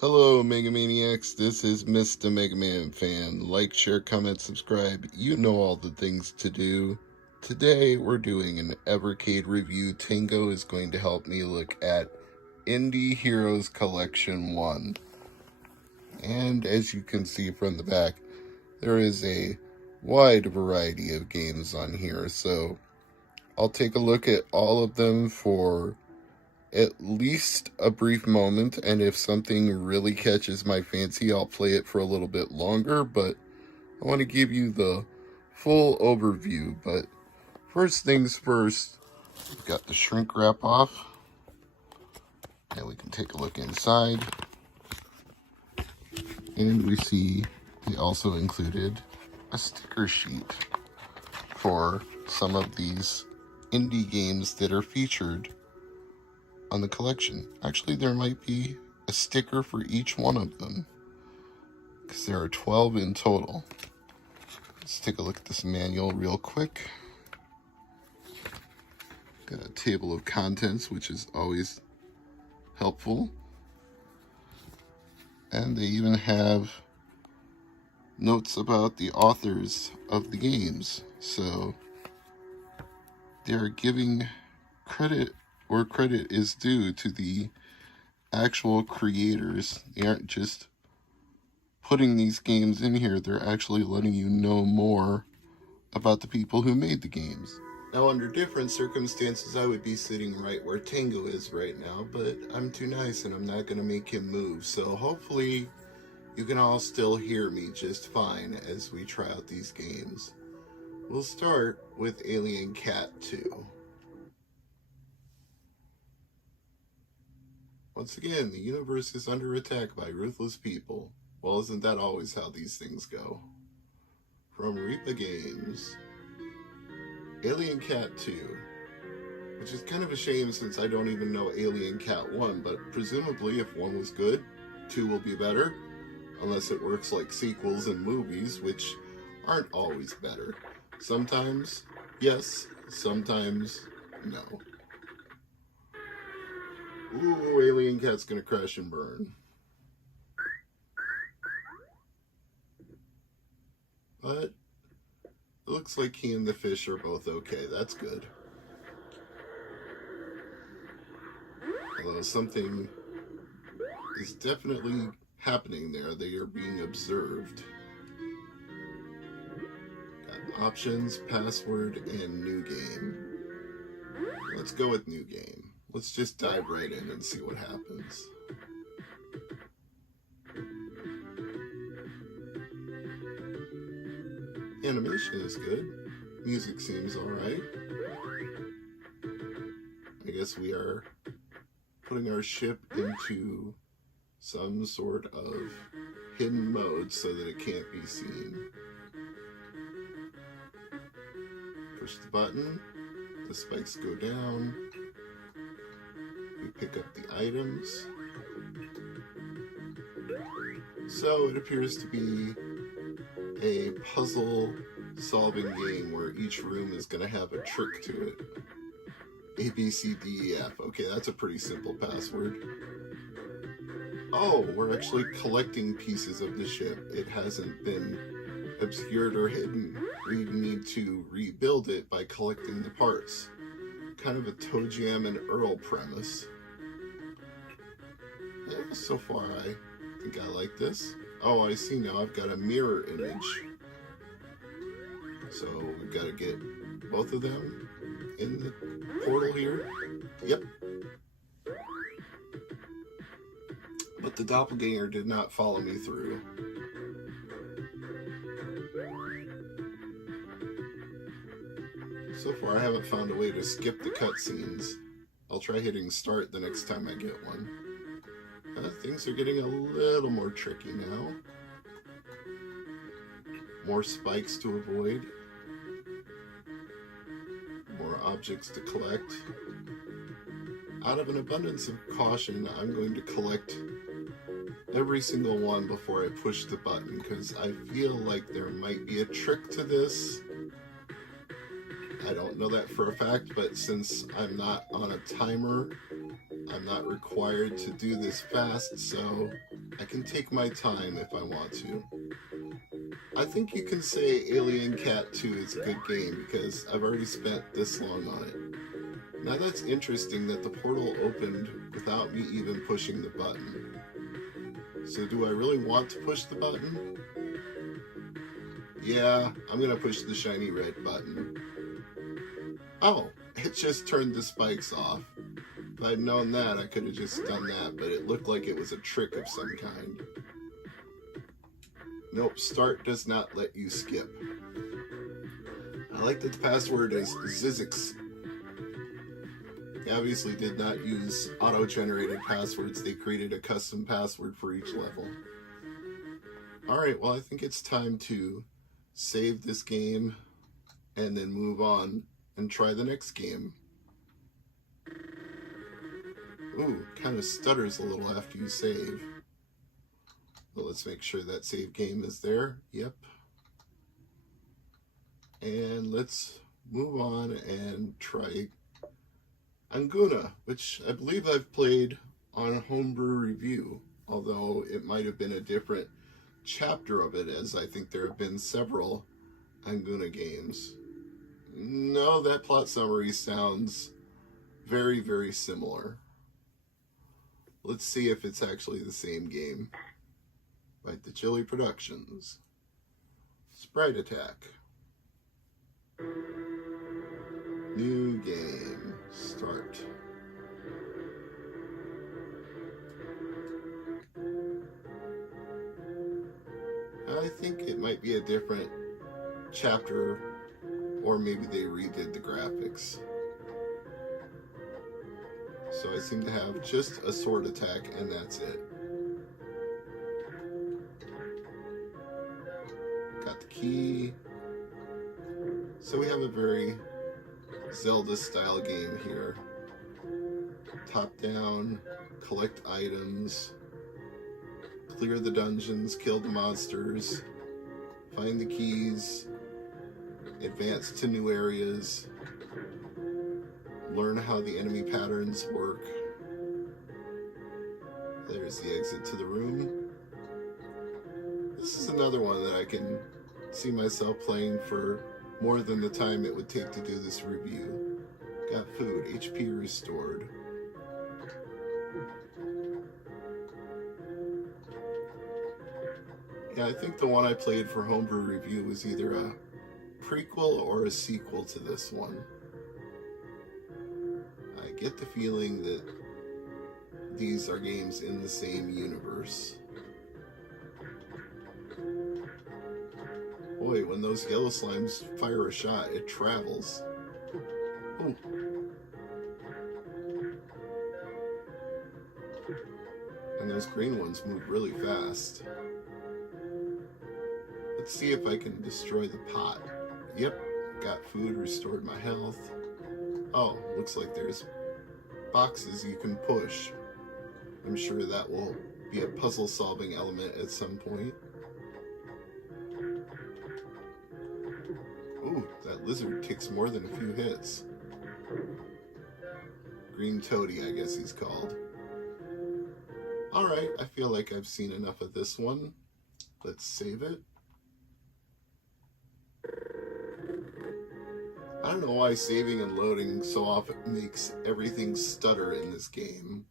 Hello, Megamaniacs. This is Mr. MegaManFan. Like, share, comment, subscribe. You know all the things to do. Today, we're doing an Evercade review. Tango is going to help me look at Indie Heroes Collection 1. And as you can see from the back, there is a wide variety of games on here. So, I'll take a look at all of them for at least a brief moment, and if something really catches my fancy, I'll play it for a little bit longer, but I want to give you the full overview. But first things first, we've got the shrink wrap off, and we can take a look inside, and we see they also included a sticker sheet for some of these indie games that are featured on the collection. Actually, there might be a sticker for each one of them, because there are 12 in total. Let's take a look at this manual real quick. Got a table of contents, which is always helpful. And they even have notes about the authors of the games. So they're giving credit where credit is due to the actual creators. They aren't just putting these games in here, they're actually letting you know more about the people who made the games. Now, under different circumstances, I would be sitting right where Tango is right now, but I'm too nice and I'm not going to make him move, so hopefully you can all still hear me just fine as we try out these games. We'll start with Alien Cat 2. Once again, the universe is under attack by ruthless people. Well, isn't that always how these things go? From Reaper Games, Alien Cat 2, which is kind of a shame since I don't even know Alien Cat 1, but presumably if 1 was good, 2 will be better, unless it works like sequels and movies, which aren't always better. Sometimes, yes, sometimes, no. Ooh, Alien Cat's gonna crash and burn. But it looks like he and the fish are both okay. That's good. Although something is definitely happening there. They are being observed. Got options, password, and new game. Let's go with new game. Let's just dive right in and see what happens. Animation is good. Music seems alright. I guess we are putting our ship into some sort of hidden mode so that it can't be seen. Push the button. The spikes go down. We pick up the items. So it appears to be a puzzle solving game where each room is going to have a trick to it. A, B, C, D, E, F. Okay, that's a pretty simple password. Oh, we're actually collecting pieces of the ship. It hasn't been obscured or hidden. We need to rebuild it by collecting the parts. Kind of a Toe Jam and Earl premise. Yeah, so far I think I like this. Oh, I see now I've got a mirror image. So we've got to get both of them in the portal here. Yep. But the doppelganger did not follow me through. So far I haven't found a way to skip the cutscenes. I'll try hitting start the next time I get one. Things are getting a little more tricky now. More spikes to avoid. More objects to collect. Out of an abundance of caution, I'm going to collect every single one before I push the button, because I feel like there might be a trick to this. I don't know that for a fact, but since I'm not on a timer, I'm not required to do this fast, so I can take my time if I want to. I think you can say Alien Cat 2 is a good game because I've already spent this long on it. Now that's interesting that the portal opened without me even pushing the button. So do I really want to push the button? Yeah, I'm gonna push the shiny red button. Oh, it just turned the spikes off. If I'd known that, I could have just done that, but it looked like it was a trick of some kind. Nope, start does not let you skip. I like that the password is Zizix. They obviously did not use auto-generated passwords. They created a custom password for each level. Alright, well I think it's time to save this game and then move on and try the next game. Ooh, kind of stutters a little after you save. Well, let's make sure that save game is there. Yep. And let's move on and try Anguna, which I believe I've played on Homebrew Review, although it might have been a different chapter of it, as I think there have been several Anguna games. No, that plot summary sounds very, very similar. Let's see if it's actually the same game. Bite the Chili Productions. Sprite Attack. New game. Start. I think it might be a different chapter, or maybe they redid the graphics. So I seem to have just a sword attack and that's it. Got the key. So we have a very Zelda style game here. Top down, collect items, clear the dungeons, kill the monsters, find the keys, advance to new areas, learn how the enemy patterns work. There's the exit to the room. This is another one that I can see myself playing for more than the time it would take to do this review. Got food, HP restored. Yeah, I think the one I played for Homebrew Review was either a prequel or a sequel to this one. I get the feeling that these are games in the same universe. Boy, when those yellow slimes fire a shot, it travels. Ooh. And those green ones move really fast. Let's see if I can destroy the pot. Yep, got food, restored my health. Oh, looks like there's boxes you can push. I'm sure that will be a puzzle-solving element at some point. Ooh, that lizard takes more than a few hits. Green Toady, I guess he's called. Alright, I feel like I've seen enough of this one. Let's save it. I don't know why saving and loading so often makes everything stutter in this game.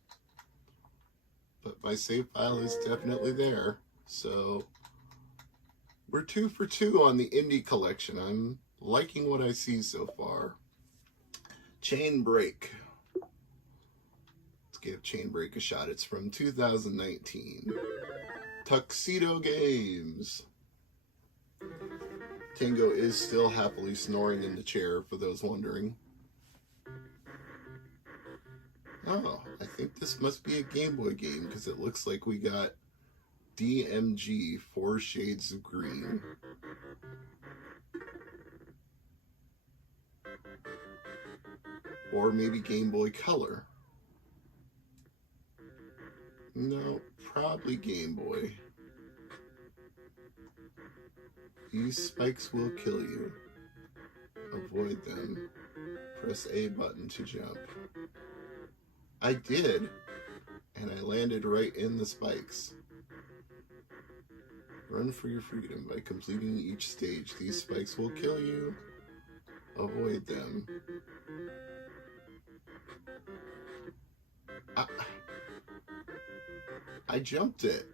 But my save file is definitely there. So we're 2 for 2 on the indie collection. I'm liking what I see so far. Chain Break. Let's give Chain Break a shot. It's from 2019. Tuxedo Games. Tango is still happily snoring in the chair, for those wondering. Oh, I think this must be a Game Boy game, because it looks like we got DMG 4 Shades of Green. Or maybe Game Boy Color. No, probably Game Boy. These spikes will kill you. Avoid them. Press A button to jump. I did, and I landed right in the spikes. Run for your freedom by completing each stage. These spikes will kill you. Avoid them. I jumped it.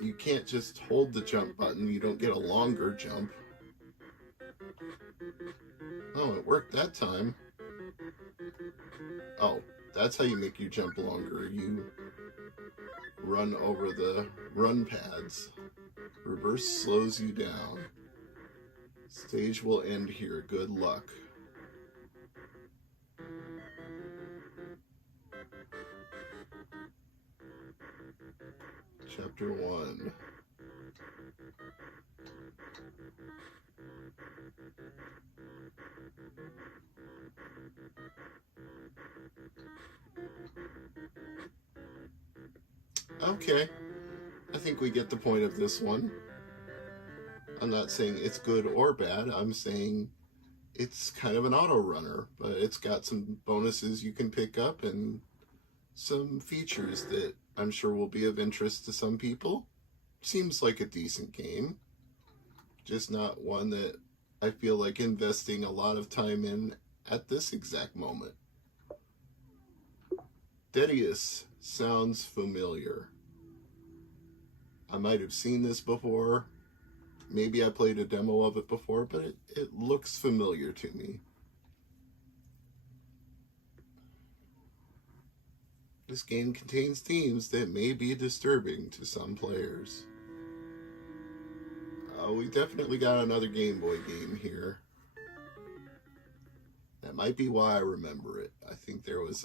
You can't just hold the jump button. You don't get a longer jump. Oh, it worked that time. Oh, that's how you make your jump longer. You run over the run pads. Reverse slows you down. Stage will end here. Good luck. Chapter 1. Okay, I think we get the point of this one. I'm not saying it's good or bad. I'm saying it's kind of an auto runner, but it's got some bonuses you can pick up and some features that I'm sure will be of interest to some people. Seems like a decent game, just not one that I feel like investing a lot of time in at this exact moment. Dedius sounds familiar. I might have seen this before. Maybe I played a demo of it before, but it looks familiar to me. This game contains themes that may be disturbing to some players. We definitely got another Game Boy game here. That might be why I remember it. I think there was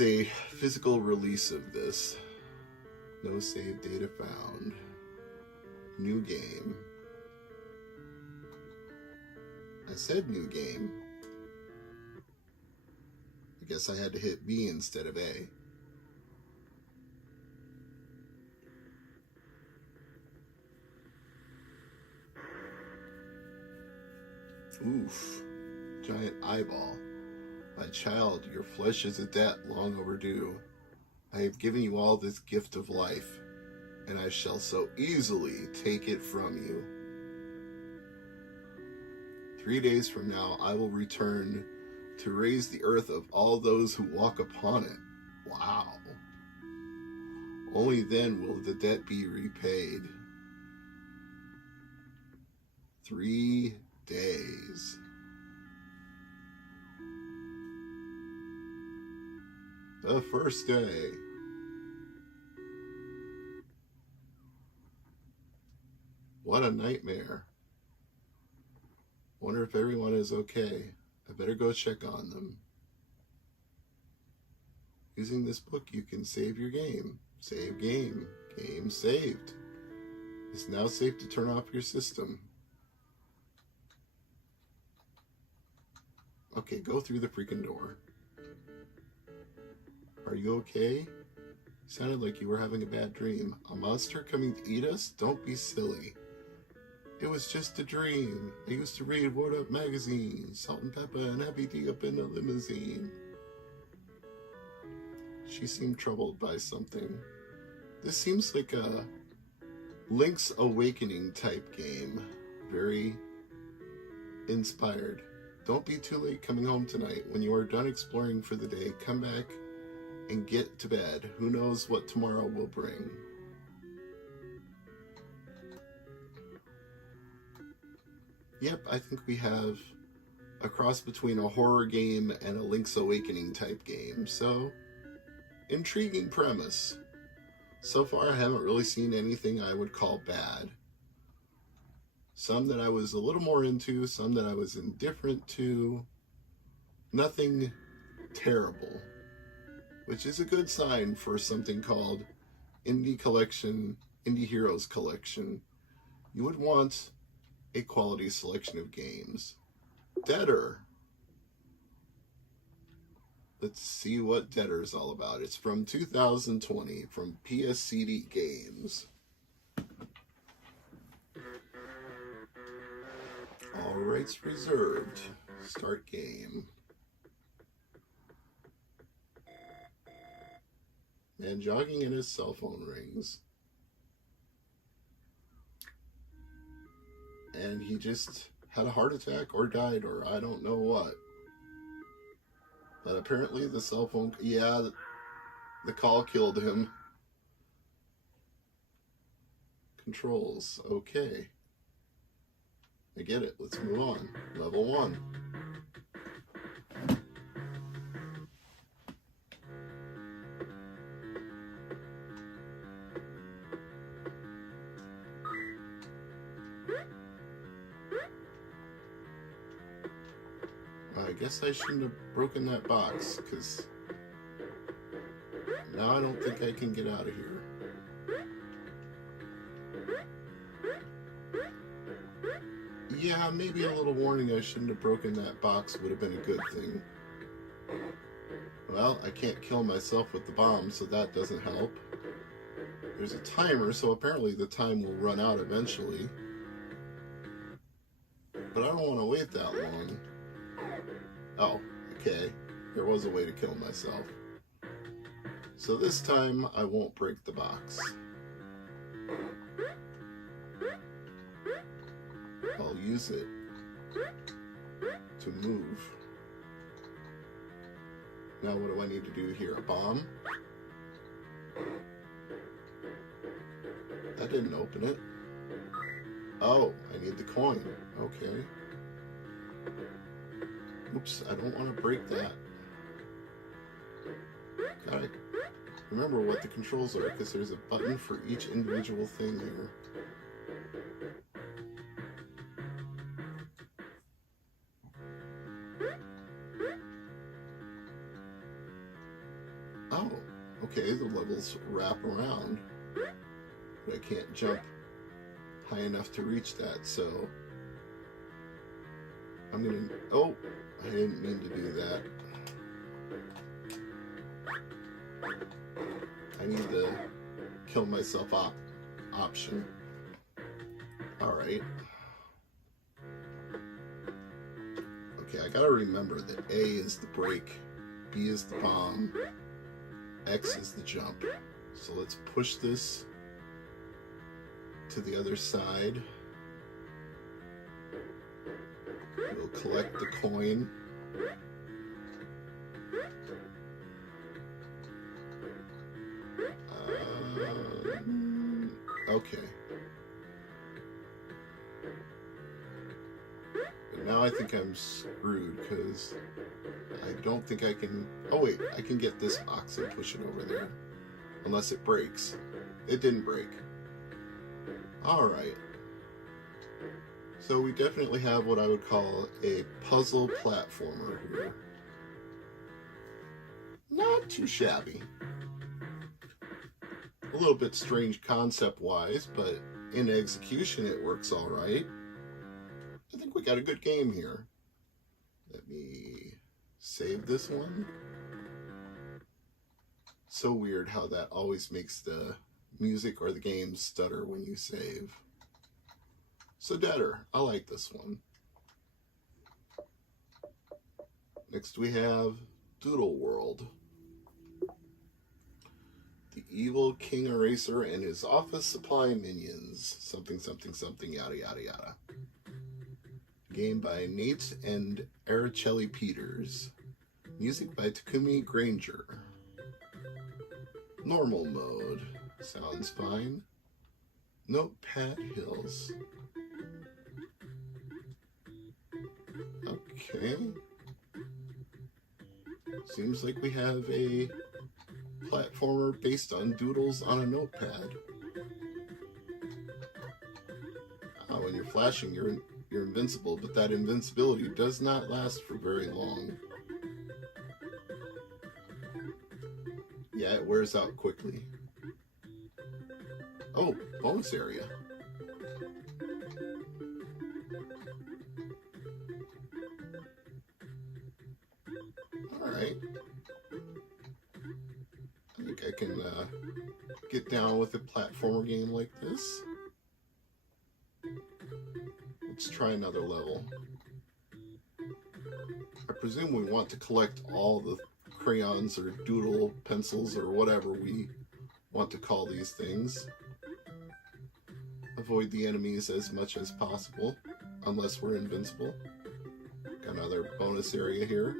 a physical release of this. No save data found. New game. I said new game. I guess I had to hit B instead of A. Oof. Giant eyeball. My child, your flesh is a debt long overdue. I have given you all this gift of life, and I shall so easily take it from you. 3 days from now, I will return to raise the earth of all those who walk upon it. Wow. Only then will the debt be repaid. 3 days. The first day. What a nightmare. Wonder if everyone is okay. I better go check on them. Using this book, you can save your game. Save game. Game saved. It's now safe to turn off your system. Okay, go through the freaking door. Are you okay? Sounded like you were having a bad dream. A monster coming to eat us? Don't be silly. It was just a dream. I used to read Word Up magazine, Salt and Pepper, and Happy Tea up in a limousine. She seemed troubled by something. This seems like a Link's Awakening type game. Very inspired. Don't be too late coming home tonight. When you are done exploring for the day, come back and get to bed. Who knows what tomorrow will bring. Yep, I think we have a cross between a horror game and a Link's Awakening type game. So, intriguing premise. So far, I haven't really seen anything I would call bad. Some that I was a little more into, some that I was indifferent to. Nothing terrible, which is a good sign for something called Indie Heroes Collection. You would want a quality selection of games. Debtor. Let's see what Debtor is all about. It's from 2020 from PSCD Games. All rights reserved. Start game. Man jogging and his cell phone rings. And he just had a heart attack or died or I don't know what. But apparently the cell phone, yeah, the call killed him. Controls, okay. I get it, let's move on. Level 1. I guess I shouldn't have broken that box, because now I don't think I can get out of here. Yeah, maybe a little warning I shouldn't have broken that box would have been a good thing. Well, I can't kill myself with the bomb, so that doesn't help. There's a timer, so apparently the time will run out eventually. But I don't want to wait that long. Oh, okay. There was a way to kill myself. So this time, I won't break the box. I'll use it to move. Now what do I need to do here? A bomb? That didn't open it. Oh, I need the coin. Okay. Oops, I don't want to break that. Gotta remember what the controls are, because there's a button for each individual thing here. Oh, okay, the levels wrap around, but I can't jump high enough to reach that, so I'm gonna, oh, I didn't mean to do that. I need the kill myself option. Alright. Okay, I gotta remember that A is the brake, B is the bomb, X is the jump. So let's push this to the other side. We'll collect the coin. Okay. But now I think I'm screwed because I don't think I can... Oh wait, I can get this box and push it over there. Unless it breaks. It didn't break. Alright. So we definitely have what I would call a puzzle platformer here. Not too shabby. A little bit strange concept-wise, but in execution it works all right. I think we got a good game here. Let me save this one. So weird how that always makes the music or the game stutter when you save. So Deader, I like this one. Next we have Doodle World. The evil King Eraser and his office supply minions. Something, something, something, yada, yada, yada. Game by Nate and Araceli Peters. Music by Takumi Granger. Normal mode. Sounds fine. Notepad Hills. Okay. Seems like we have a platformer based on doodles on a notepad. When you're flashing, you're invincible, but that invincibility does not last for very long. Yeah, it wears out quickly. Oh, bonus area. Alright. I think I can get down with a platformer game like this. Let's try another level. I presume we want to collect all the crayons or doodle pencils or whatever we want to call these things. Avoid the enemies as much as possible, unless we're invincible. Got another bonus area here.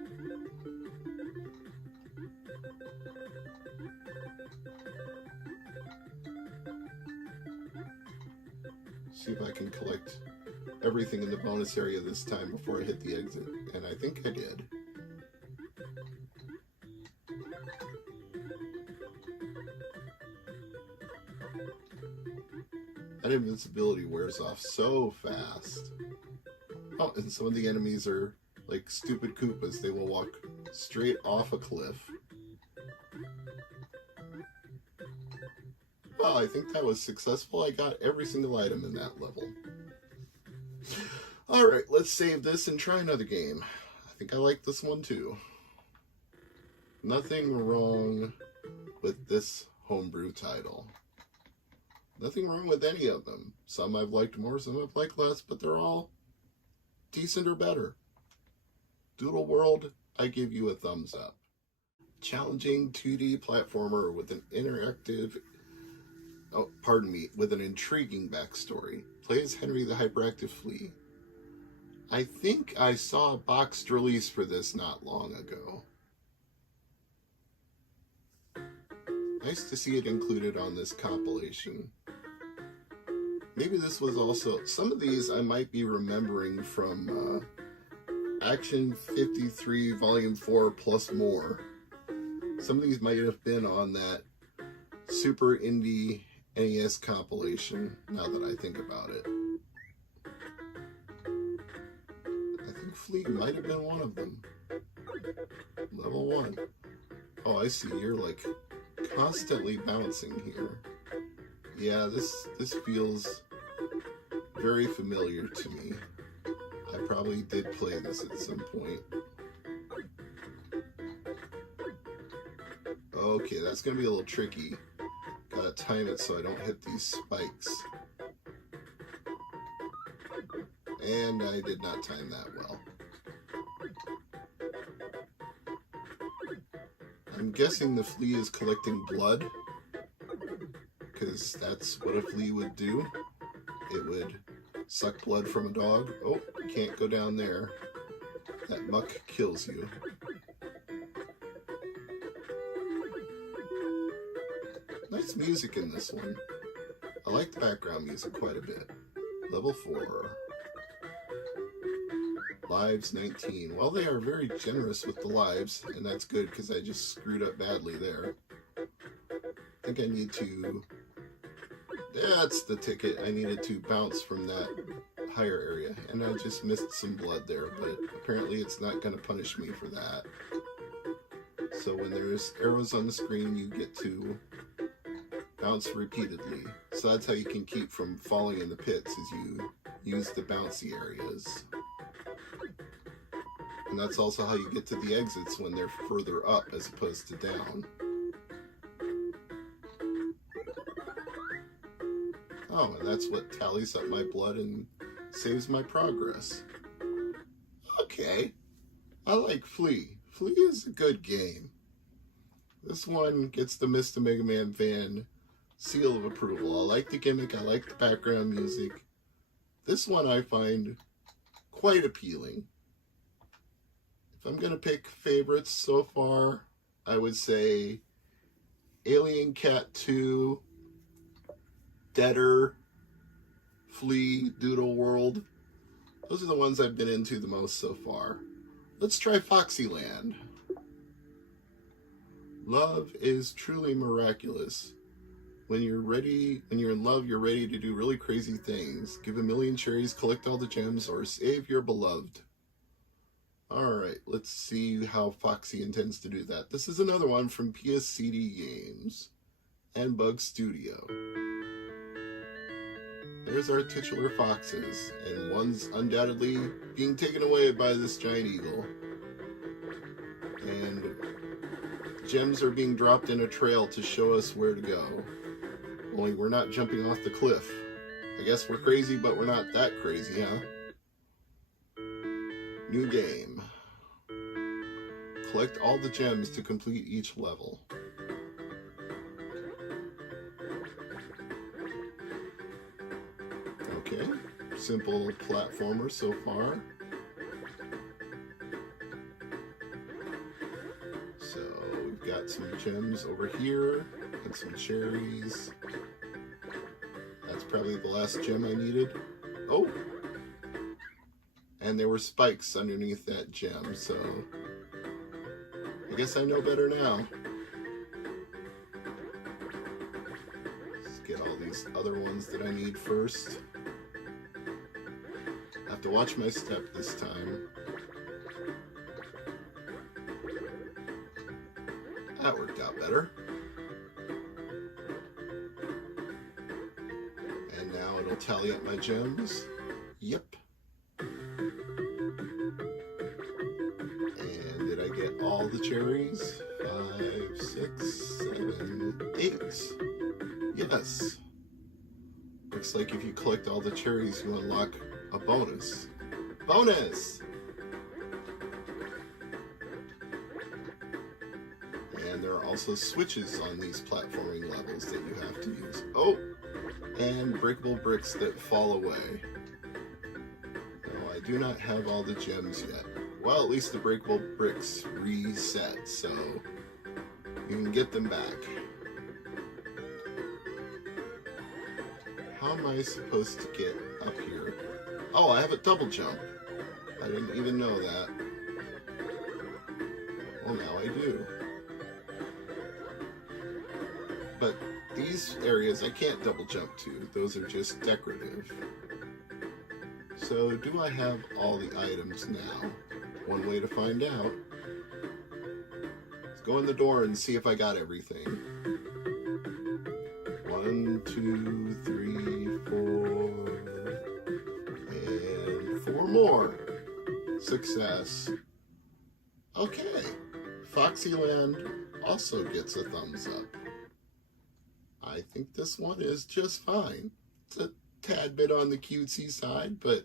See if I can collect everything in the bonus area this time before I hit the exit, and I think I did. That invincibility wears off so fast. Oh, and some of the enemies are like stupid Koopas. They will walk straight off a cliff. Well, I think that was successful. I got every single item in that level. Alright, let's save this and try another game. I think I like this one too. Nothing wrong with this homebrew title. Nothing wrong with any of them. Some I've liked more, some I've liked less, but they're all decent or better. Doodle World, I give you a thumbs up. Challenging 2D platformer with an with an intriguing backstory. Play as Henry the Hyperactive Flea. I think I saw a boxed release for this not long ago. Nice to see it included on this compilation. Maybe this was also... Some of these I might be remembering from Action 53 Volume 4 plus more. Some of these might have been on that Super Indie NES compilation, now that I think about it. I think Flea might have been one of them. Level 1. Oh, I see. You're like constantly bouncing here. Yeah, this feels very familiar to me. I probably did play this at some point. Okay, that's gonna be a little tricky. Gotta time it so I don't hit these spikes. And I did not time that well. I'm guessing the flea is collecting blood, because that's what a flea would do. It would suck blood from a dog. Oh, you can't go down there. That muck kills you. Nice music in this one. I like the background music quite a bit. Level 4. Lives 19. Well, they are very generous with the lives, and that's good because I just screwed up badly there. I think I need to... That's the ticket. I needed to bounce from that higher area, and I just missed some blood there, but apparently it's not going to punish me for that. So when there's arrows on the screen, you get to bounce repeatedly. So that's how you can keep from falling in the pits, is you use the bouncy areas. And that's also how you get to the exits when they're further up as opposed to down. Oh, and that's what tallies up my blood and saves my progress. Okay, I like Flea. Flea is a good game. This one gets the Mr. MegaManFan seal of approval. I like the gimmick, I like the background music. This one I find quite appealing. If I'm going to pick favorites so far, I would say Alien Cat 2, Deader, Flea, Doodle World. Those are the ones I've been into the most so far. Let's try Foxyland. Love is truly miraculous. When you're in love, you're ready to do really crazy things. Give a million cherries, collect all the gems, or save your beloved. Alright, let's see how Foxy intends to do that. This is another one from PSCD Games and Bug Studio. There's our titular foxes, and one's undoubtedly being taken away by this giant eagle. And gems are being dropped in a trail to show us where to go. Only we're not jumping off the cliff. I guess we're crazy, but we're not that crazy, huh? New game. Collect all the gems to complete each level. simple platformer so far. So we've got some gems over here and some cherries. That's probably the last gem I needed. Oh! And there were spikes underneath that gem, so I guess I know better now. Let's get all these other ones that I need first. I have to watch my step this time. That worked out better. And now it'll tally up my gems. Yep. And did I get all the cherries? 5, 6, 7, 8. Yes. Looks like if you collect all the cherries, you unlock a bonus. Bonus! And there are also switches on these platforming levels that you have to use. Oh! And breakable bricks that fall away. No, I do not have all the gems yet. Well, at least the breakable bricks reset, so you can get them back. How am I supposed to get up here? Oh, I have a double jump. I didn't even know that. Well, now I do. But these areas I can't double jump to. Those are just decorative. So do I have all the items now? One way to find out. Let's go in the door and see if I got everything. 1, 2, 3, 4, and 4 more. Success. Okay. Foxyland also gets a thumbs up. I think this one is just fine. It's a tad bit on the cutesy side, but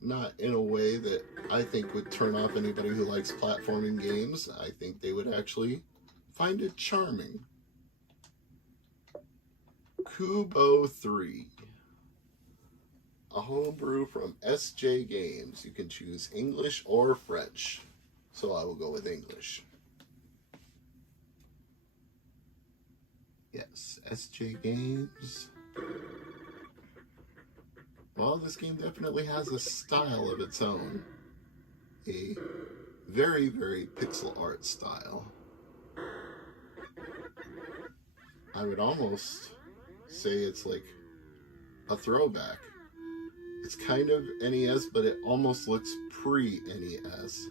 not in a way that I think would turn off anybody who likes platforming games. I think they would actually find it charming. Kubo 3. A homebrew from SJ Games. You can choose English or French. So I will go with English. Yes, SJ Games. Well, this game definitely has a style of its own. A very, very pixel art style. I would almost say it's like a throwback. It's kind of NES, but it almost looks pre-NES.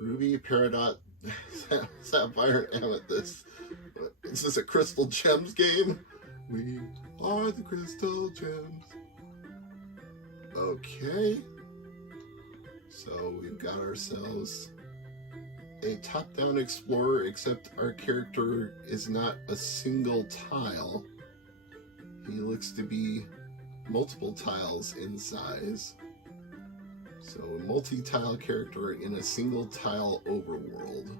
Ruby, Peridot, Sapphire, and Amethyst. Is this a Crystal Gems game? We are the Crystal Gems. Okay. So we've got ourselves a top-down explorer, except our character is not a single tile. He looks to be multiple tiles in size. So a multi-tile character in a single tile overworld.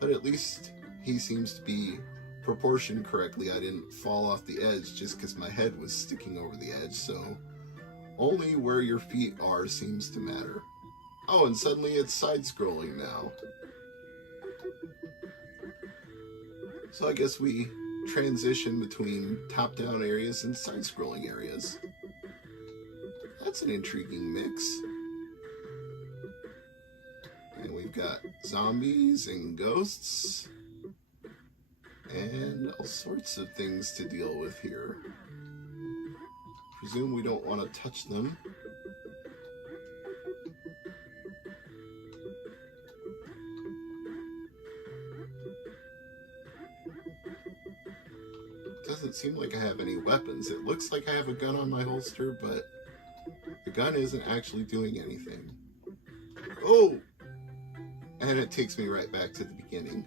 But at least he seems to be proportioned correctly. I didn't fall off the edge just because my head was sticking over the edge, so only where your feet are seems to matter. Oh, and suddenly it's side-scrolling now. So I guess we transition between top-down areas and side-scrolling areas. That's an intriguing mix. And we've got zombies and ghosts and all sorts of things to deal with here. Presume we don't want to touch them. Doesn't seem like I have any weapons. It looks like I have a gun on my holster, but the gun isn't actually doing anything. Oh! And it takes me right back to the beginning.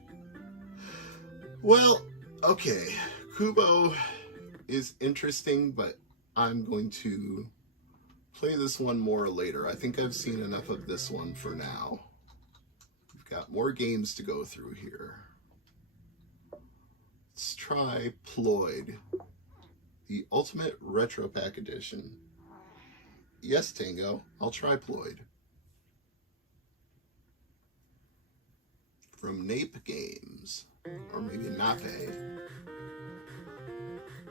Well, okay. Kubo is interesting, but I'm going to play this one more later. I think I've seen enough of this one for now. We've got more games to go through here. Let's try Ploid. The Ultimate Retro Pack Edition. Yes, Tango, I'll triploid. From Nape Games. Or maybe Nape.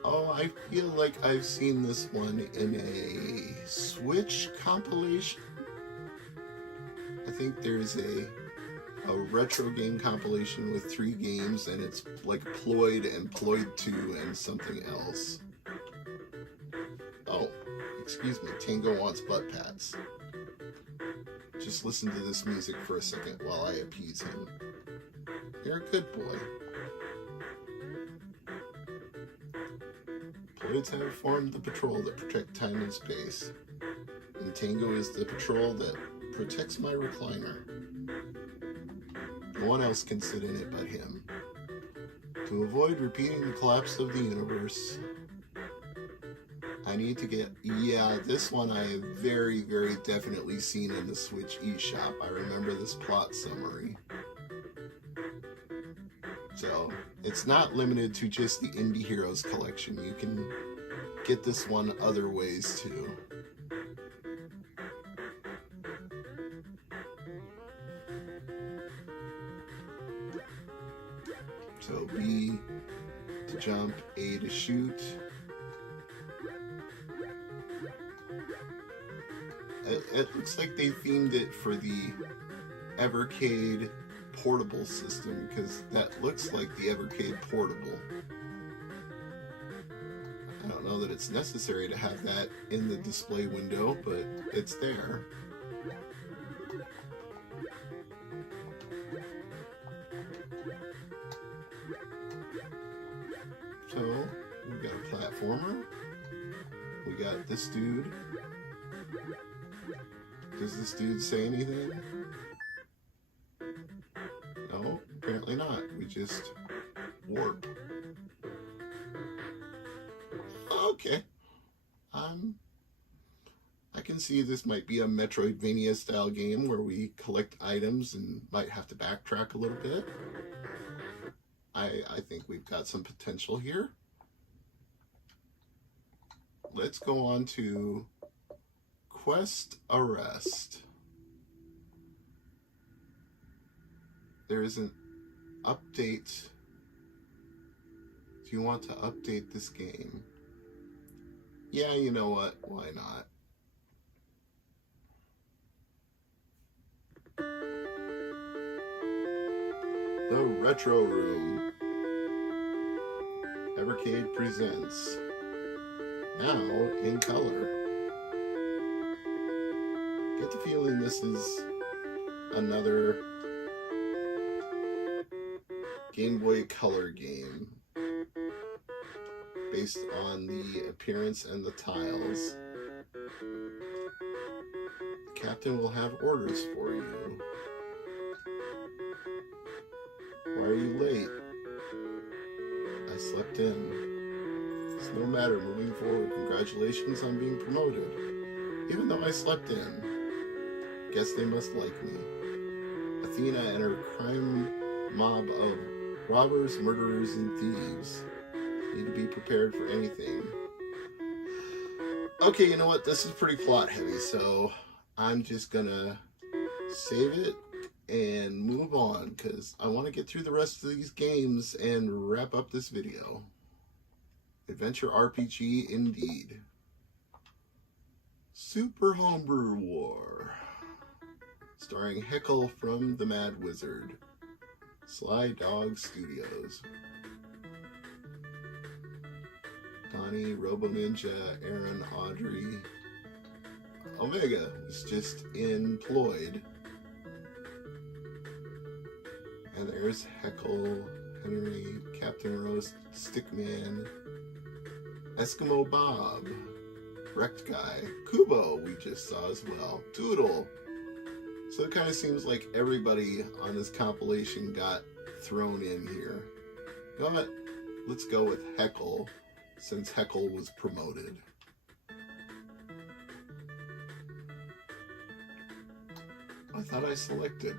Oh, I feel like I've seen this one in a Switch compilation. I think there's a retro game compilation with 3 games, and it's like Ploid and Ploid 2 and something else. Oh, excuse me, Tango wants butt pats. Just listen to this music for a second while I appease him. You're a good boy. Ploids have formed the patrol that protect time and space, and Tango is the patrol that protects my recliner. No one else can sit in it but him. To avoid repeating the collapse of the universe, I need to get... Yeah, this one I have very, very definitely seen in the Switch eShop. I remember this plot summary. So, it's not limited to just the Indie Heroes collection. You can get this one other ways too. So B to jump, A to shoot. It looks like they themed it for the Evercade portable system, because that looks like the Evercade portable. I don't know that it's necessary to have that in the display window, but it's there. So, we got a platformer. We got this dude. Does this dude say anything? No, apparently not. We just warp. Okay. I can see this might be a Metroidvania style game where we collect items and might have to backtrack a little bit. I think we've got some potential here. Let's go on to Quest Arrest. There is an update. Do you want to update this game? Yeah, you know what? Why not? The Retro Room. Evercade presents. Now in color. Get the feeling this is another Game Boy Color game based on the appearance and the tiles. The captain will have orders for you. Why are you late? I slept in. It's no matter, moving forward. Congratulations on being promoted. Even though I slept in, guess they must like me. Athena and her crime mob of robbers, murderers, and thieves need to be prepared for anything. Okay, you know what? This is pretty plot heavy, so I'm just gonna save it and move on, because I want to get through the rest of these games and wrap up this video. Adventure RPG indeed. Super Homebrew War. Starring Heckle from the Mad Wizard. Sly Dog Studios. Donnie, Robo Ninja, Aaron, Audrey. Omega is just employed. And there's Heckle, Henry, Captain Roast, Stickman, Eskimo Bob, Wrecked Guy, Kubo we just saw as well, Toodle. So it kind of seems like everybody on this compilation got thrown in here. You know what? Let's go with Heckle, since Heckle was promoted. I thought I selected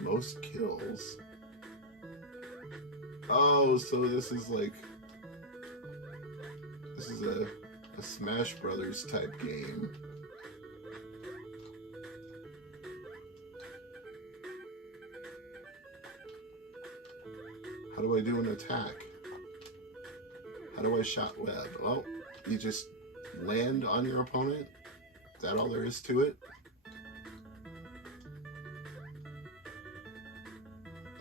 most kills. Oh, so this is like is a Smash Brothers type game. How do I do an attack? How do I shot web? Oh, you just land on your opponent? Is that all there is to it?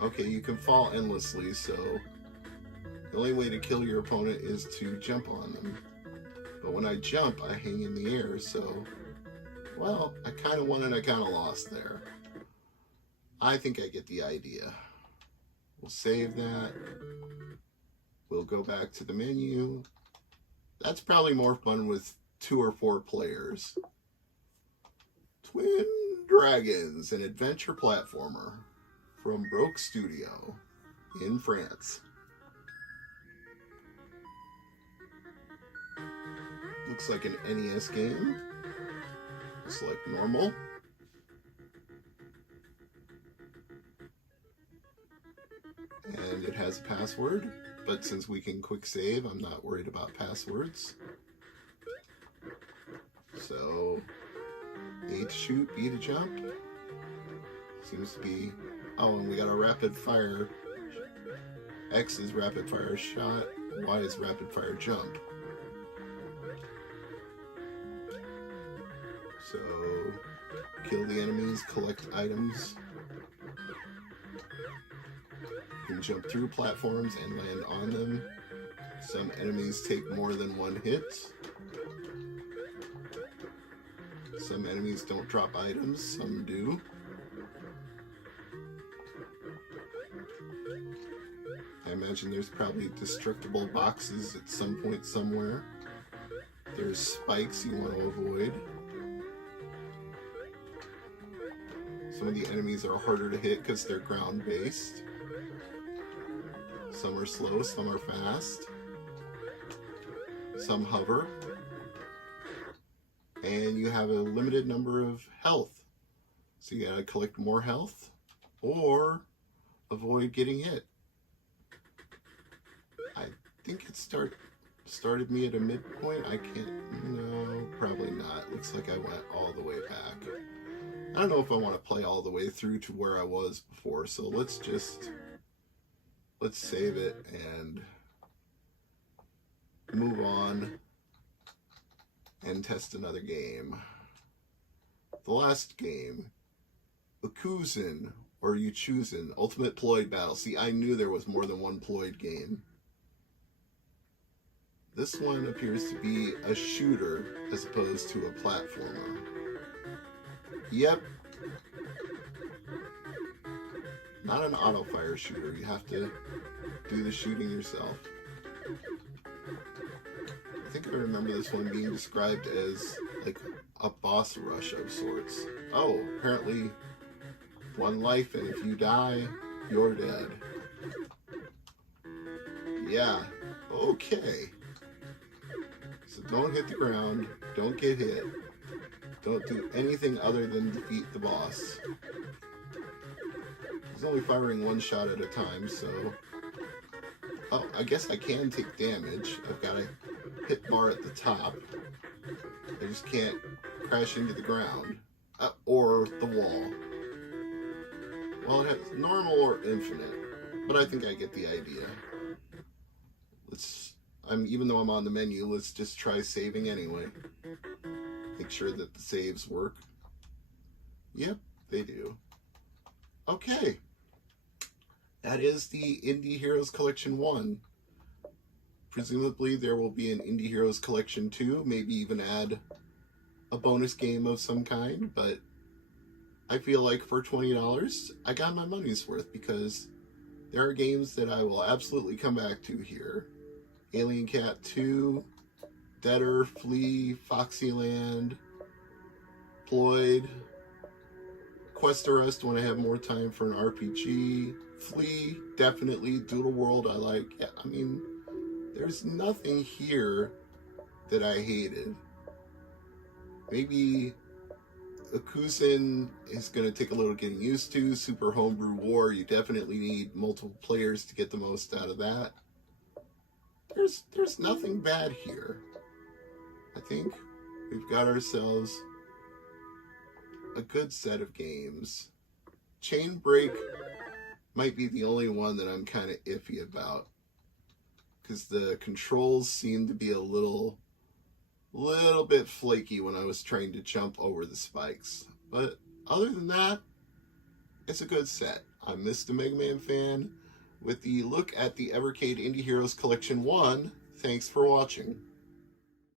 Okay, you can fall endlessly, so the only way to kill your opponent is to jump on them. But when I jump, I hang in the air, so, well, I kind of won and I kind of lost there. I think I get the idea. We'll save that. We'll go back to the menu. That's probably more fun with 2 or 4 players. Twin Dragons, an adventure platformer from Broke Studio in France. Looks like an NES game. Select normal. And it has a password, but since we can quick save, I'm not worried about passwords. So, A to shoot, B to jump. Seems to be, oh, and we got a rapid fire. X is rapid fire shot, Y is rapid fire jump. So, kill the enemies, collect items. You can jump through platforms and land on them. Some enemies take more than 1 hit. Some enemies don't drop items, some do. I imagine there's probably destructible boxes at some point somewhere. There's spikes you want to avoid. Some of the enemies are harder to hit because they're ground-based. Some are slow, some are fast. Some hover. And you have a limited number of health. So you gotta collect more health or avoid getting hit. I think it started me at a midpoint. I can't, no, probably not. Looks like I went all the way back. I don't know if I want to play all the way through to where I was before, so let's save it and move on and test another game. The last game, Ukuzen, or You Choosin', Ultimate Ploid Battle. See, I knew there was more than one Ploid game. This one appears to be a shooter as opposed to a platformer. Yep. Not an auto-fire shooter. You have to do the shooting yourself. I think I remember this one being described as like a boss rush of sorts. Oh, apparently 1 life, and if you die, you're dead. Yeah, okay. So don't hit the ground, don't get hit, don't do anything other than defeat the boss. He's only firing 1 shot at a time, so... Oh, I guess I can take damage. I've got a hit bar at the top. I just can't crash into the ground. Or the wall. Well, it has normal or infinite, but I think I get the idea. Even though I'm on the menu, let's just try saving anyway. Make sure that the saves work. Yep, they do. Okay. That is the Indie Heroes Collection 1. Presumably there will be an Indie Heroes Collection 2, maybe even add a bonus game of some kind, but I feel like for $20, I got my money's worth because there are games that I will absolutely come back to here. Alien Cat 2, Deader, Flea, Foxyland, Ploid, Quest Arrest when I have more time for an RPG, Flea, definitely, Doodle World I like. Yeah, I mean, there's nothing here that I hated. Maybe Ukuzen is going to take a little getting used to. Super Homebrew War, you definitely need multiple players to get the most out of that. There's nothing bad here. think we've got ourselves a good set of games. Chain Break might be the only one that I'm kind of iffy about, because the controls seem to be a little bit flaky when I was trying to jump over the spikes. But other than that, it's a good set. I'm Mr. MegaManFan with the look at the Evercade Indie Heroes Collection 1. Thanks for watching.